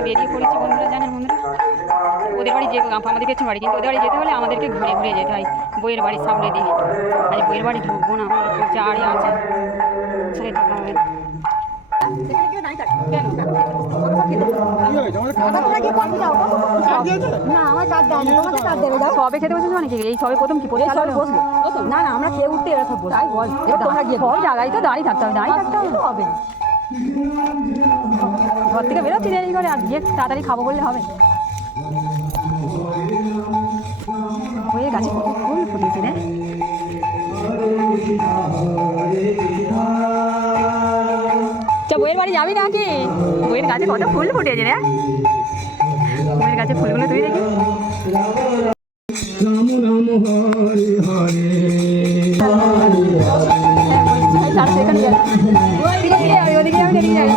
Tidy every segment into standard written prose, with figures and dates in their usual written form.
আমরা বেরিয়ে পড়েছি বন্ধুরা, জানেন বন্ধুরা ওদের বাড়ি যে আমাদের পেছন বাড়ি, কিন্তু ওদের বাড়ি যেতে হলে আমাদেরকে ঘুরে ঘুরে যেতে হয় বইয়ের বাড়ির সামনে দিয়ে। আজ বইয়ের বাড়ি ঢুকবো না, যা আড়ে আছে ছেড়ে যেতে হবে। সবে খেতে বসেছো নাকি? এই সবে প্রথম কি বসবো? না না, আমরা খেয়ে উঠতে এরা সব বসে তোমরা গিয়ে সব জায়গায় তো দাঁড়িয়ে থাকতে হবে, দাঁড়িয়ে থাকতে হবে। ঘর থেকে বেরোচ্ছি দেরি করে, আর গিয়ে তাড়াতাড়ি খাবো বললে হবে? বইয়ের গাছে কত ফুল ফুটেছে রে। বইয়ের বাড়ি যাবি নাকি? বইয়ের গাছে কত ফুল ফুটেছে রে। বইয়ের গাছে ফুলগুলো তুই দেখি। রাম রাম হরে হরে ওদিকে আমি দেখি যাই।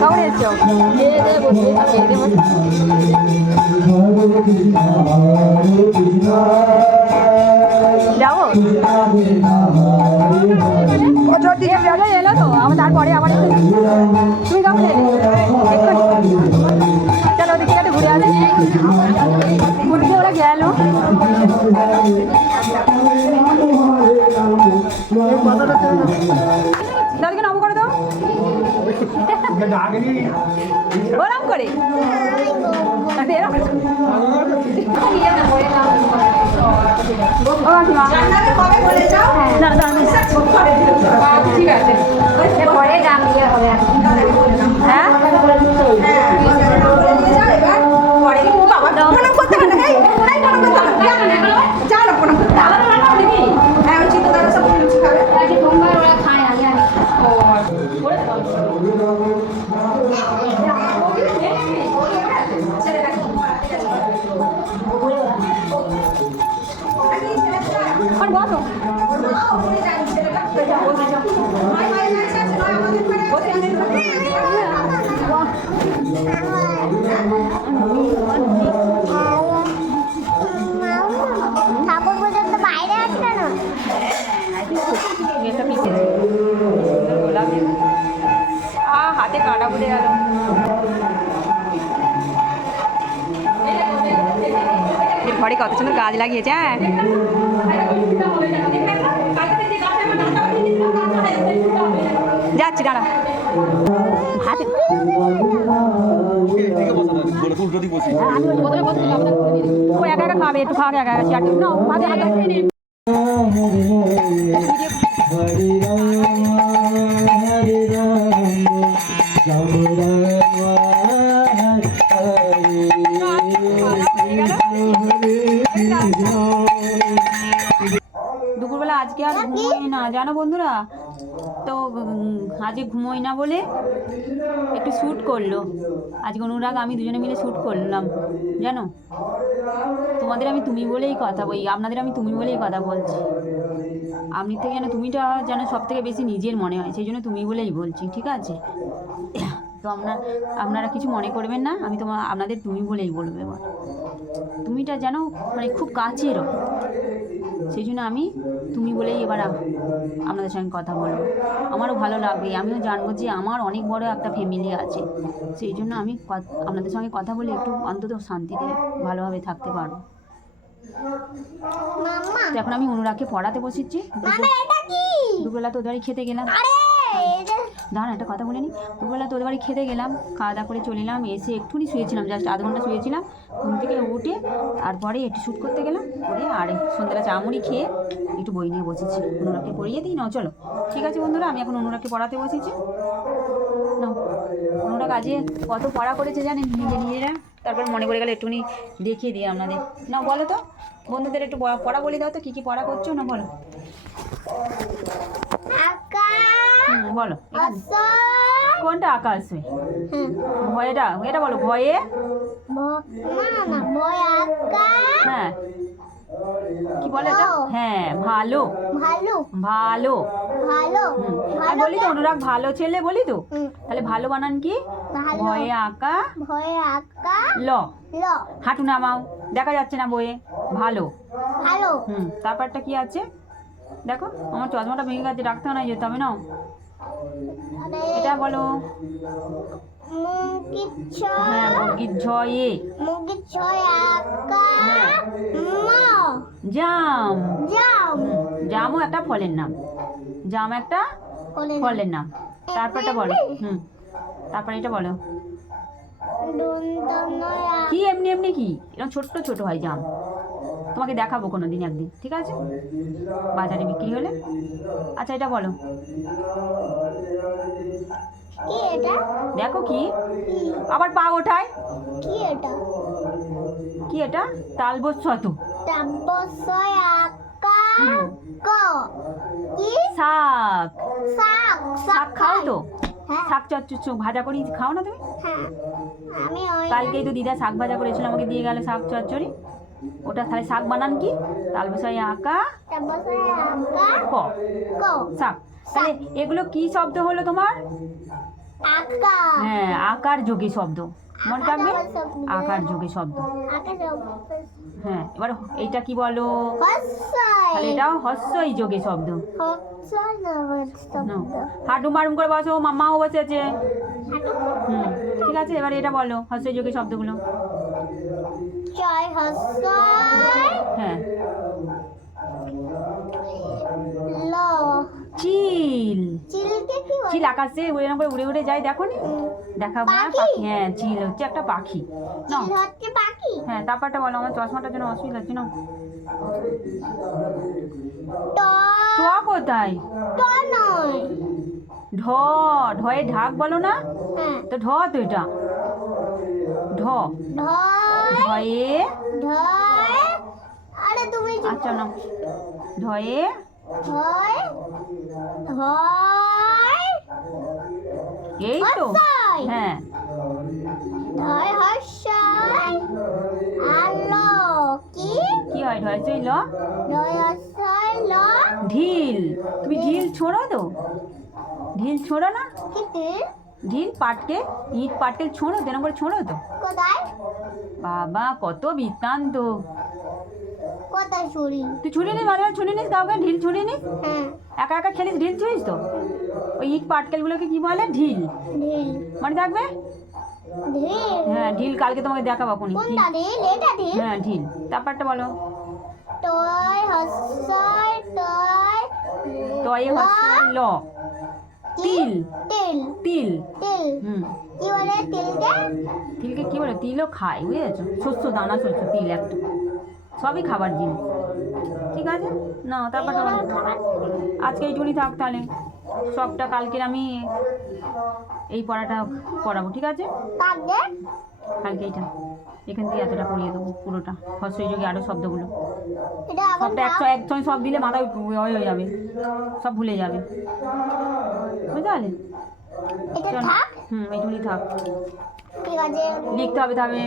কখন এসছো? যাবো এলো তো আমার, তারপরে আবার তুমি কখন এলে? চলো ওদিকে একটু ঘুরে আসি। ঘুরতে ওরা গেল। দাদিকে নম করে দাও ওরম করে। ঠিক আছে, পরে দাম দিয়ে হবে। হ্যাঁ হাতে কাঁটা পড়ে গেল। ঘরে কত সুন্দর গাছ লাগিয়েছে। হ্যাঁ যাচ্ছি, দাঁড়া। ও একা একা খাবে, একটু খাওয়া একা একা চেয়ার না। দুপুরবেলা আজকে আর ঘুমোই না জানো বন্ধুরা, তো আজকে ঘুমোই না বলে একটু শ্যুট করলো। আজকে অনুরাগ আমি দুজনে মিলে শ্যুট করলাম জানো। তোমাদের আমি তুমি বলেই কথা বলি, আপনাদের আমি তুমি বলেই কথা বলছি। আপনি থেকে যেন তুমিটা যেন সব থেকে বেশি নিজের মনে হয়, সেই জন্য তুমি বলেই বলছি, ঠিক আছে? তো আপনারা কিছু মনে করবেন না, আমি আপনাদের তুমি বলেই বলবো। এবার তুমিটা যেন মানে খুব কাছের, সেই জন্য আমি তুমি বলেই এবার আপনাদের সঙ্গে কথা বলবো। আমারও ভালো লাগবে, আমিও জানবো যে আমার অনেক বড় একটা ফ্যামিলি আছে, সেই জন্য আমি আপনাদের সঙ্গে কথা বলে একটু অন্তত শান্তিতে ভালোভাবে থাকতে পারবো। তো এখন আমি অনুরাগকে পড়াতে বসেছি। দুপুরবেলা তোদের বাড়ি খেতে গেলাম। দাঁড়া একটা কথা বলে নি। দুপুরবেলা তোদের বাড়ি খেতে গেলাম, খাওয়া দাওয়া করে চলে এলাম। এসে একটুখানি শুয়েছিলাম, জাস্ট আধ ঘন্টা শুয়েছিলাম। ঘুম থেকে উঠে তারপরে একটু শ্যুট করতে গেলাম, করে আর সন্ধ্যাবেলা চামুড়ি খেয়ে একটু বই নিয়ে বসেছি। অনুরাগকে পড়িয়ে দিই না? চলো ঠিক আছে বন্ধুরা, আমি এখন অনুরাগকে পড়াতে বসেছি না। অনুরাগ আজকে কত পড়া করেছে জানেন নিজেরা, তারপর মনে করে গেলে একটুখানি দেখিয়ে দিই আপনাদের। না বলো তো বন্ধুদের একটু পড়া বলে দাও তো, কী কী পড়া করছো না বলো। বলো কোনটা আকাশ? ভয়েটা, এটা বলো ভয়ে। হ্যাঁ কি বলে এটা? হ্যাঁ ভালো ভালো ভালো ভালো। আর বলি তো অনুরাগ ভালো ছেলে বলি তো, তাহলে ভালো বানান কি? ভয়ে আঁকা, ভয়ে আঁকা ল, ল হাঁটু নামাও, দেখা যাচ্ছে না বইয়ে, ভালো ভালো। তারপরটা কি আছে? দেখো আমার চশমাটা ভেঙে গেছে, ডাক্তার নাই যেতে হবে না। আরে এটা বলো। মুরগির ছয় হ্যাঁ মুরগির ঝয়ে। মুরগির ছয় আকা হ্যাঁ ম জাম। জাম জামও একটা ফলের নাম, জাম একটা ফলের নাম। তারপরটা বলো। তারপরে এটা বলো। কি এমনি এমনি কি এরকম ছোট্ট ছোট হয় জাম, তোমাকে দেখাবো কোনো দিন একদিন, ঠিক আছে, বাজারে বিক্রি হলে। আচ্ছা এটা বলো। কি এটা? দেখো কি আবার পা ওঠায়। কি এটা? কি এটা? তালবস শত। তাবসয় আকা ক কি? শাক। শাক শাক খাও তো? হ্যাঁ শাক চচ্চড়ি ভাজা করি খাও না তুমি? হ্যাঁ আমি ওই কালকেই তো দিদা শাক ভাজা করেছিল, আমাকে দিয়ে গেল শাক চচ্চড়ি। ওটা তাহলে শাক বানান কি? তালবসাই আঁকা তাবসয় আকা ক ক শাক। তাহলে এগুলো কি শব্দ হলো তোমার? আকা হ্যাঁ আকার যোগে শব্দ, মনে থাকবে, আকার যোগে শব্দ। আকা হ্যাঁ এবার এইটা কি বলো? হস্যই তাহলে এটাও হস্যই যোগে শব্দ। হস্যই না নাও, হাঁটু মারুম করে বসো, মাম্মাও বসে আছে। ঠিক আছে, এবার এটা বলো হস্যই যোগে শব্দগুলো। জয় হস্যই হ্যাঁ ল চিল। চিলকে কি বলে? চিল আকাশে এরকম করে উড়ে উড়ে যায়, দেখো নি? দেখাবো না পাখি? পাখি, হ্যাঁ চিল হচ্ছে একটা পাখি। নাও চিল হচ্ছে পাখি। হ্যাঁ তারপরটা বলো, আমার চশমাটার জন্য অসুবিধা হচ্ছে না। ট ট কোথায়? ট নয় ঢ। ঢয়ে ঢাক বলো না, হ্যাঁ তো ঢ তো এটা ঢ। ঢয় ঢয়ে ঢয় আরে তুমি আচ্ছা না, ঢয়ে ঢয় ঢয় এই তো। হস্যই। হ্যাঁ ঢয় হস্যই আলো কি? কি হয়? ঢয় চই ল। ঢয় হস্যই ল ঢিল। তুমি ঢিল ছোড়ো তো? ঢিল ছোড়ো না? কি তীর? ঢিল পাটকে, ইট পাটকে ছোঁড়ো, তেরম করে ছোঁড়ো তো। কোথায়? বাবা কত বৃত্তান্ত। কোথায় ছুরি? তুই ছুরি নিস, মাঝে মাঝে ছুরি নিস, কাউকে ঢিল ছুরি নিস, হ্যাঁ একা একা খেলিস, ঢিল ছুঁড়িস তো। ওই ইট পাটকেলগুলোকে কি বলে? ঢিল। ঢিল মনে থাকবে? ঢিল হ্যাঁ ঢিল কালকে তোমাকে দেখাবো কোনি। কোনটা ঢিল? এটা ঢিল। হ্যাঁ ঢিল। তারপরটা বলো। টয় হস্যই টয় তয়ে হস্যই ল। তিল। তিল তিল। তিল কি বলে তিলকে? তিলকে কি বলে? তিলও খায়, বুঝেছো, শস্য, দানা শস্য, তিল একটা, সবই খাবার জিনিস, ঠিক আছে না। তারপরটা বলো। আজকে এইটুকুনি থাক তাহলে, সবটা কালকের আমি এই পড়াটা পড়াবো, ঠিক আছে? কাকে? কালকে এইটা এখান থেকে এতটা পড়িয়ে দেবো পুরোটা, হস্যই যোগে আরও শব্দগুলো। এটা আবার সবটা একসঙ্গে সব দিলে মাথায় হয়ে যাবে, সব ভুলে যাবে, বুঝতে পারলে? এটা চলো। থাক এইটুকুনি থাক, ঠিক আছে। লিখতে হবে তবে,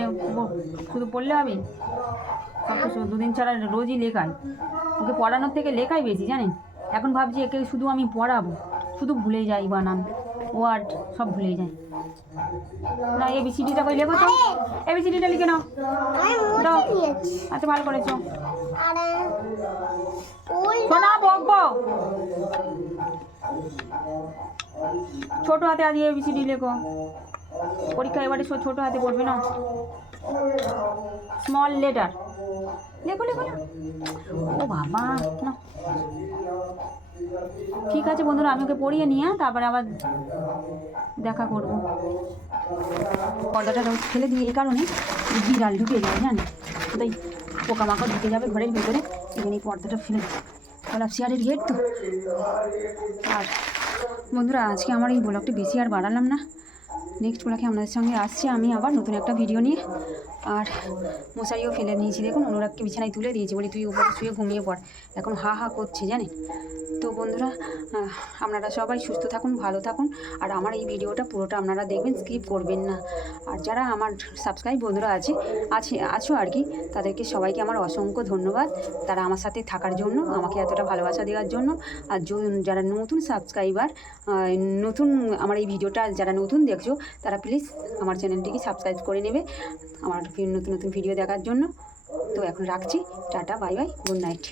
শুধু পড়লে হবে? সব তো দুদিন ছাড়া রোজই লেখাই, ওকে পড়ানোর থেকে লেখাই বেশি, জানেন? এখন ভাবছি একে শুধু আমি পড়াবো, শুধু ভুলে যাই বানান, ওয়ার্ড সব ভুলে যাই। না এবিসিডিটা কই লেখো তো, এবিসিডিটা লিখে নাও। আমি দাও। মুছে দিয়েছি। আচ্ছা ভালো করেছো। আরে উল শোনা বকবো, ছোট হাতে আজকে এবিসিডি লেখো, পরীক্ষা এবারে ছোট হাতে পড়বে না, স্মল লেটার লেখো লেখো না। ও বাবা না, ঠিক আছে বন্ধুরা, আমি ওকে পড়িয়ে নিয়ে তারপরে আবার দেখা করবো। পর্দাটা রোজ ফেলে দিই এই কারণে, বিড়াল ঢুকে যাবে, জানি কোথায় পোকামাকড় ঢুকে যাবে ঘরের ভিতরে, এখানে এই পর্দাটা ফেলে দিই, গোলাপ শেয়ারের গেট তো। আর বন্ধুরা আজকে আমার এই ব্লগটি বেশি আর বাড়ালাম না, নেক্সট ব্লগে আপনাদের সঙ্গে আসছি আমি আবার নতুন একটা ভিডিও নিয়ে। আর মশারিও ফেলে নিয়েছি, দেখুন অনুরাগকে বিছানায় তুলে দিয়েছি, বলি তুই উপরে শুয়ে ঘুমিয়ে পড়, এখন হা হা করছে জানেন। তো বন্ধুরা আপনারা সবাই সুস্থ থাকুন, ভালো থাকুন, আর আমার এই ভিডিওটা পুরোটা আপনারা দেখবেন, স্কিপ করবেন না। আর যারা আমার সাবস্ক্রাইব বন্ধুরা আছো আর কি, তাদেরকে সবাইকে আমার অসংখ্য ধন্যবাদ, তারা আমার সাথে থাকার জন্য, আমাকে এতটা ভালোবাসা দেওয়ার জন্য। আর যারা নতুন সাবস্ক্রাইবার, নতুন আমার এই ভিডিওটা যারা নতুন দেখছো, তারা প্লিজ আমার চ্যানেলটিকে সাবস্ক্রাইব করে নেবে আমার নতুন নতুন ভিডিও দেখার জন্য। তো এখন রাখছি, tata, bye bye, good night.